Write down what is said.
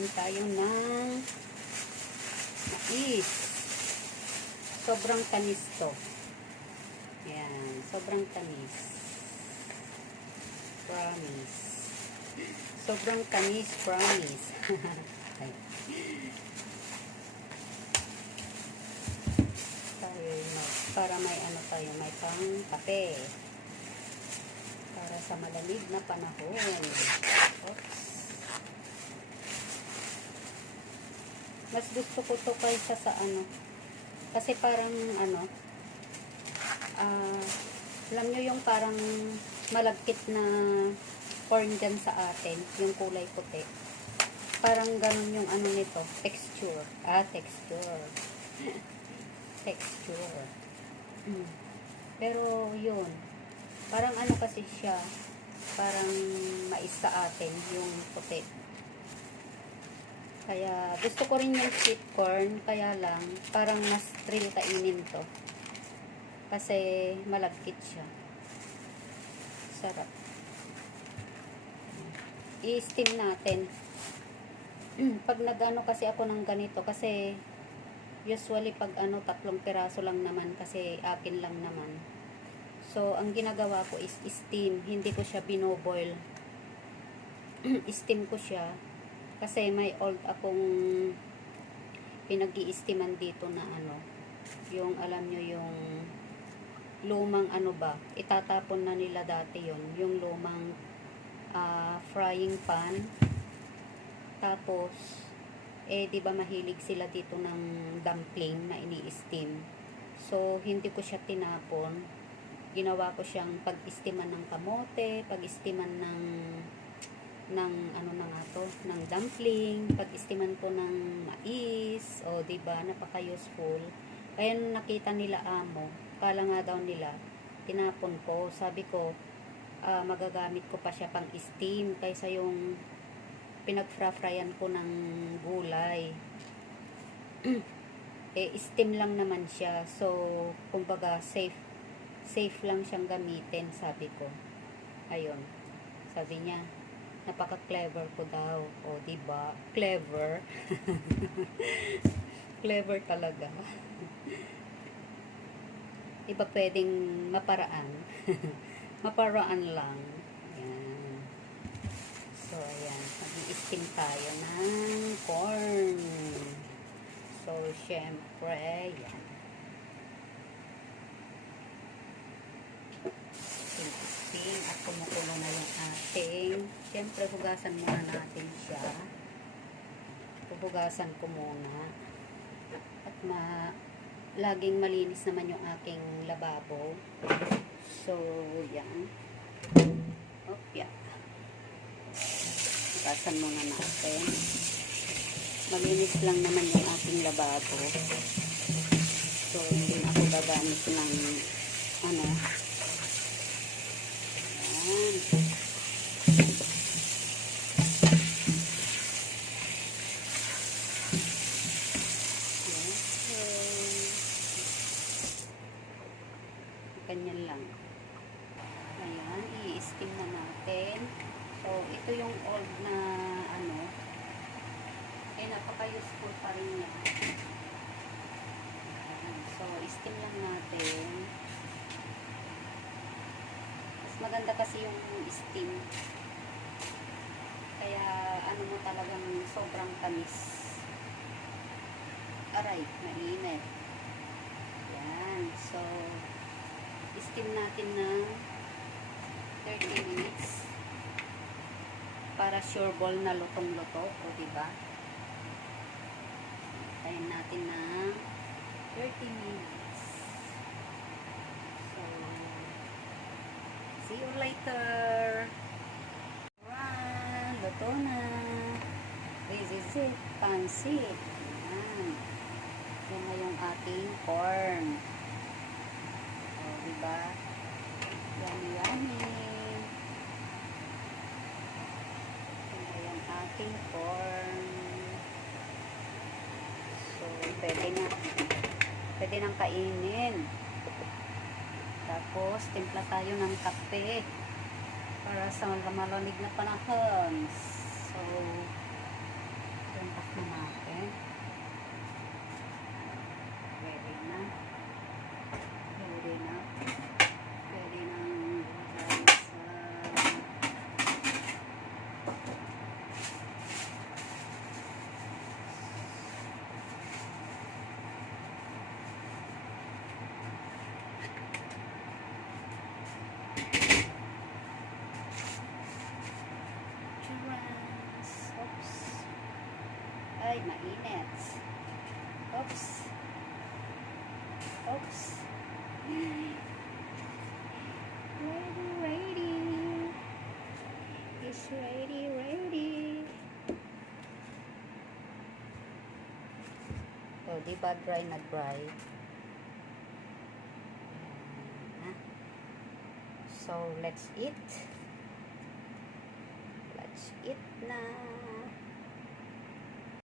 mag-i-steam tayo ng mais. Sobrang tamis to. Ayan, sobrang tamis. Promise. Sobrang tamis, promise. Para may ano tayo, may pang kape. Para sa malamig na panahon. Oops. Mas gusto ko to kaysa sa ano. Kasi parang ano, alam nyo yung parang malagkit na corn dyan sa atin, yung kulay puti. Parang ganun yung ano nito, texture. Texture. Texture. Pero yun, parang ano kasi siya, parang mais sa atin, yung puti. Kaya gusto ko rin yung sweet corn, kaya lang parang mas thrill kainin to. Kasi malagkit siya. Sarap. I-steam natin. Pag nagano kasi ako ng ganito, kasi usually pag ano, 3 piraso lang naman, kasi akin lang naman. So, ang ginagawa ko is steam. Hindi ko siya binoboil. Steam ko siya. Kasi may old akong pinag-i-steaman dito na ano, yung alam nyo yung lumang ano ba, itatapon na nila dati yon, yung lumang frying pan. Tapos di ba mahilig sila dito ng dumpling na ini-steam. So hindi ko siya tinapon, ginawa ko siyang pag-steaman ng kamote, pag-steaman ng ano na nga to, ng dumpling, pag-steaman ko ng mais, di ba, napaka-useful. Kaya nung nakita nila amo, kala nga daw nila tinapon ko. Sabi ko, magagamit ko pa siya pang steam kaysa yung pinag-fryan ko ng gulay. Steam lang naman siya. So, kumbaga, safe lang siyang gamitin, sabi ko. Ayun. Sabi niya, napaka-clever ko daw. Diba? Clever. Clever talaga. Iba pwedeng maparaan. Maparaan lang. Ayan. So, ayan. Mag-i-steam tayo ng corn. So, syempre, ayan. Steam at kumukulo na yung ating. Syempre, hugasan muna natin siya. Hugasan ko muna. At laging malinis naman yung aking lababo. So, yan. Yeah. Hugasan muna natin. Malinis lang naman yung aking lababo. So, hindi na ako gagamit ng ano. Yan. Ganyan lang. Ayan, i-steam na natin. So, ito yung old na ano, napaka-useful pa rin niya. Ayan. So, steam lang natin. Mas maganda kasi yung steam. Kaya, ano mo talagang sobrang tamis. Aray, mainit. Ayan. So, steam natin ng 30 minutes para sure ball na lutong-luto, diba? Tayin natin ng 30 minutes. So, see you later. Ayan, luto na. This is it, pansit. Ayan. Yan na yung ating corn. Diba? Yummy, yummy. Ayan ang ating corn. So, pwede nang kainin. Tapos, timpla tayo ng kape para sa malamig na panahon. So, dry, mainit. Oops. Oops. Ready. It's ready. So, diba dry na dry? So, let's eat. Let's eat na.